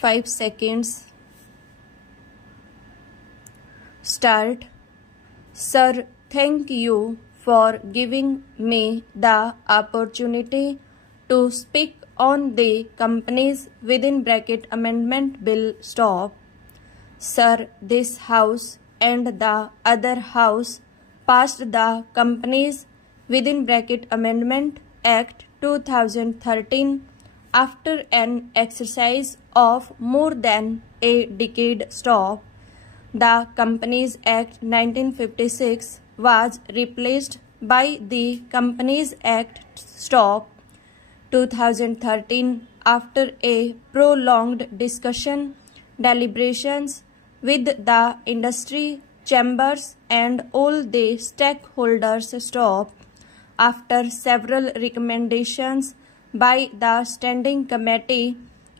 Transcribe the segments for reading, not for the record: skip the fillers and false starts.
5 seconds. Start. Sir, thank you for giving me the opportunity to speak on the company's (amendment bill). Stop. Sir, this House and the other House passed the Companies (Amendment) Act 2013 after an exercise of more than a decade. Stop. The Companies Act 1956 was replaced by the Companies Act Stop 2013 after a prolonged discussion, deliberations with the industry chambers and all the stakeholders. Stop. After several recommendations by the Standing Committee,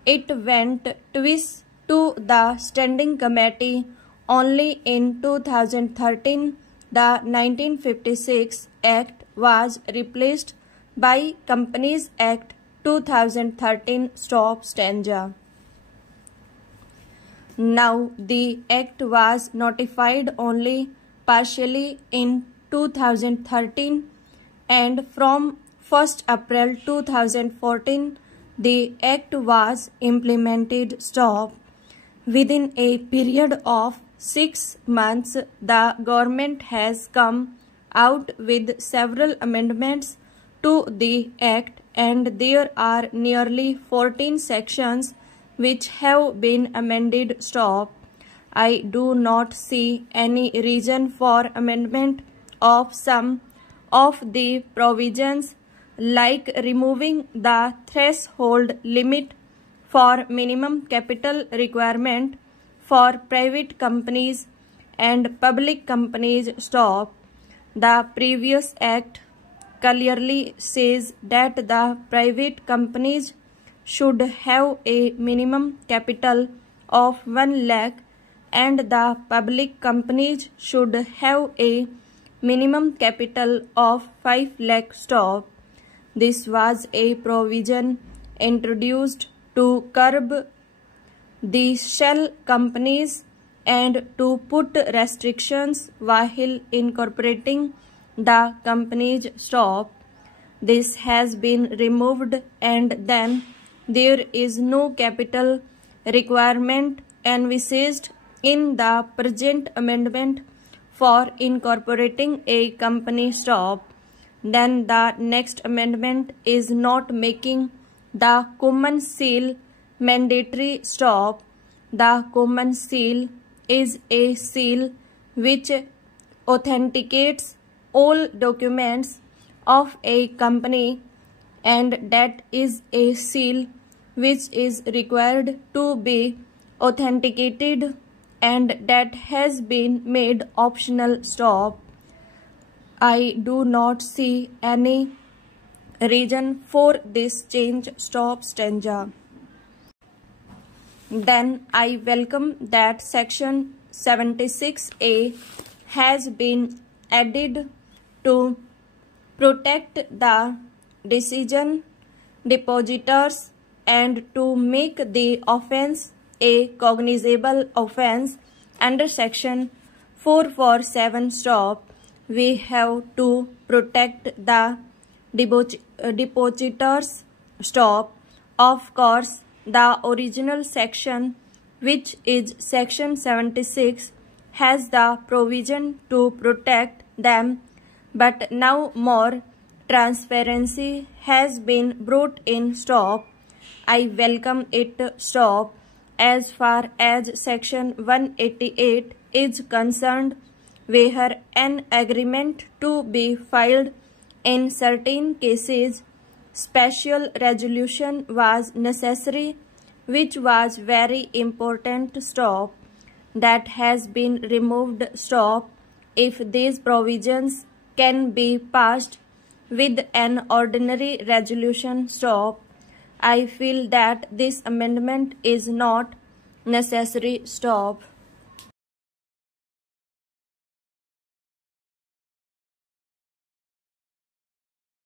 it went twice to the Standing Committee. Only in 2013, the 1956 Act was replaced by Companies Act 2013. Stop stanza. Now, the Act was notified only partially in 2013, and from 1st April 2014, the Act was implemented. Stop. Within a period of 6 months, the government has come out with several amendments to the Act, and there are nearly 14 sections which have been amended. Stop. I do not see any reason for amendment of some of the provisions, like removing the threshold limit for minimum capital requirement for private companies and public companies. Stop. The previous Act clearly says that the private companies should have a minimum capital of 1 lakh and the public companies should have a minimum capital of 5 lakh. Stop. This was a provision introduced to curb the shell companies and to put restrictions while incorporating the companies. Stop. This has been removed, and then there is no capital requirement envisaged in the present amendment for incorporating a company. Stop. Then the next amendment is not making the common seal mandatory. Stop. The common seal is a seal which authenticates all documents of a company, and that is a seal which is required to be authenticated, and that has been made optional. Stop. I do not see any reason for this change. Stop stanza. Then I welcome that Section 76A has been added to protect the decision depositors and to make the offence a cognizable offence under Section 447. Stop. We have to protect the depositors. Stop. Of course, the original section, which is Section 76, has the provision to protect them, but now more transparency has been brought in. Stop. I welcome it. Stop. As far as Section 188 is concerned, where an agreement to be filed in certain cases, special resolution was necessary, which was very important. Stop. That has been removed. Stop. If these provisions can be passed with an ordinary resolution. Stop. I feel that this amendment is not necessary. Stop.